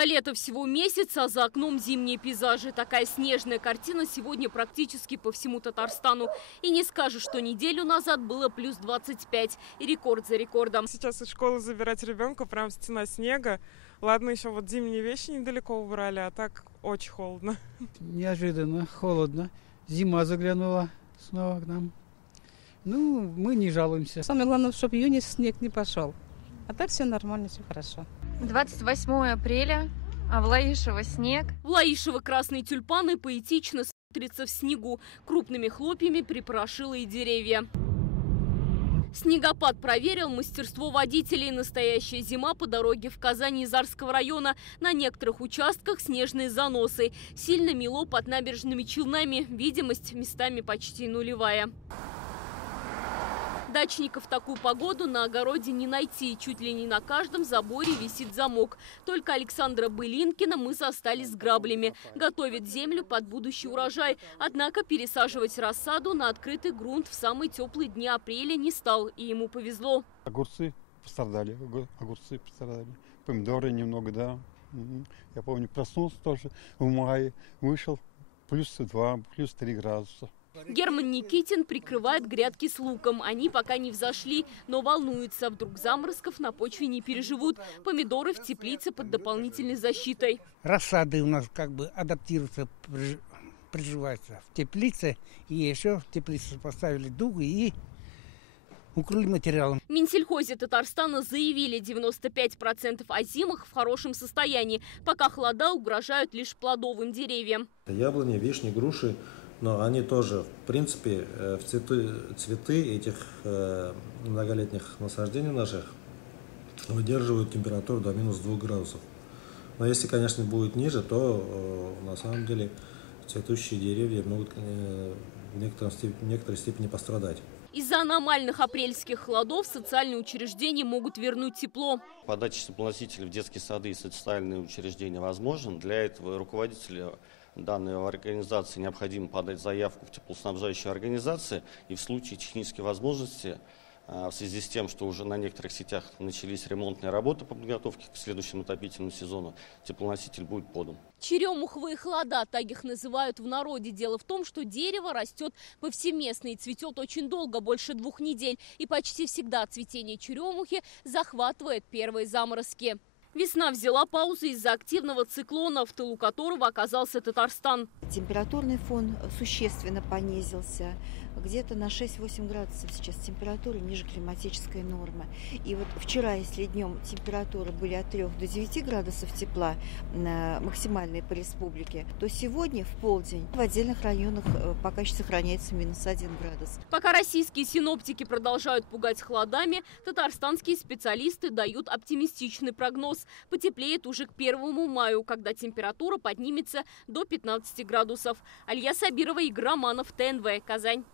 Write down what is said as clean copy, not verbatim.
До лета всего месяц, а за окном зимние пейзажи. Такая снежная картина сегодня практически по всему Татарстану. И не скажешь, что неделю назад было плюс 25. И рекорд за рекордом. Сейчас из школы забирать ребенка, прям стена снега. Ладно, еще вот зимние вещи недалеко убрали, а так очень холодно. Неожиданно, холодно. Зима заглянула снова к нам. Ну, мы не жалуемся. Самое главное, чтобы в июне снег не пошел. А так все нормально, все хорошо. 28 апреля, а в Лаишево снег. В Лаишево красные тюльпаны поэтично смотрятся в снегу. Крупными хлопьями припорошило и деревья. Снегопад проверил мастерство водителей. Настоящая зима по дороге в Казань из Арского района. На некоторых участках снежные заносы. Сильно мело под набережными Челнами. Видимость местами почти нулевая. Дачников в такую погоду на огороде не найти. Чуть ли не на каждом заборе висит замок. Только Александра Былинкина мы застали с граблями. Готовит землю под будущий урожай. Однако пересаживать рассаду на открытый грунт в самые теплые дни апреля не стал. И ему повезло. Огурцы пострадали. Помидоры немного, да. Я помню, проснулся тоже в мае. Вышел плюс 2, плюс 3 градуса. Герман Никитин прикрывает грядки с луком. Они пока не взошли, но волнуются. Вдруг заморозков на почве не переживут. Помидоры в теплице под дополнительной защитой. Рассады у нас как бы адаптируются, приживаются в теплице. И еще в теплице поставили дугу и укрыли материалом. В Минсельхозе Татарстана заявили, 95% озимых в хорошем состоянии. Пока холода угрожают лишь плодовым деревьям. Яблони, вишни, груши. Но они тоже, в принципе, в цветы этих многолетних насаждений наших выдерживают температуру до минус 2 градусов. Но если, конечно, будет ниже, то на самом деле цветущие деревья могут в некоторой степени пострадать. Из-за аномальных апрельских холодов социальные учреждения могут вернуть тепло. Подача теплоносителей в детские сады и социальные учреждения возможна. Для этого руководители данной организации необходимо подать заявку в теплоснабжающую организацию, и в случае технической возможности, в связи с тем, что уже на некоторых сетях начались ремонтные работы по подготовке к следующему отопительному сезону, теплоноситель будет подан. Черемуховые холода, так их называют в народе. Дело в том, что дерево растет повсеместно и цветет очень долго, больше 2 недель. И почти всегда цветение черемухи захватывает первые заморозки. Весна взяла паузу из-за активного циклона, в тылу которого оказался Татарстан. Температурный фон существенно понизился. Где-то на 6-8 градусов сейчас температура ниже климатической нормы. И вот вчера, если днем температуры были от 3 до 9 градусов тепла, максимальные по республике, то сегодня в полдень в отдельных районах пока еще сохраняется минус 1 градус. Пока российские синоптики продолжают пугать холодами, татарстанские специалисты дают оптимистичный прогноз. Потеплеет уже к 1 маю, когда температура поднимется до 15 градусов. Алия Сабирова, Игорь Романов, ТНВ, Казань.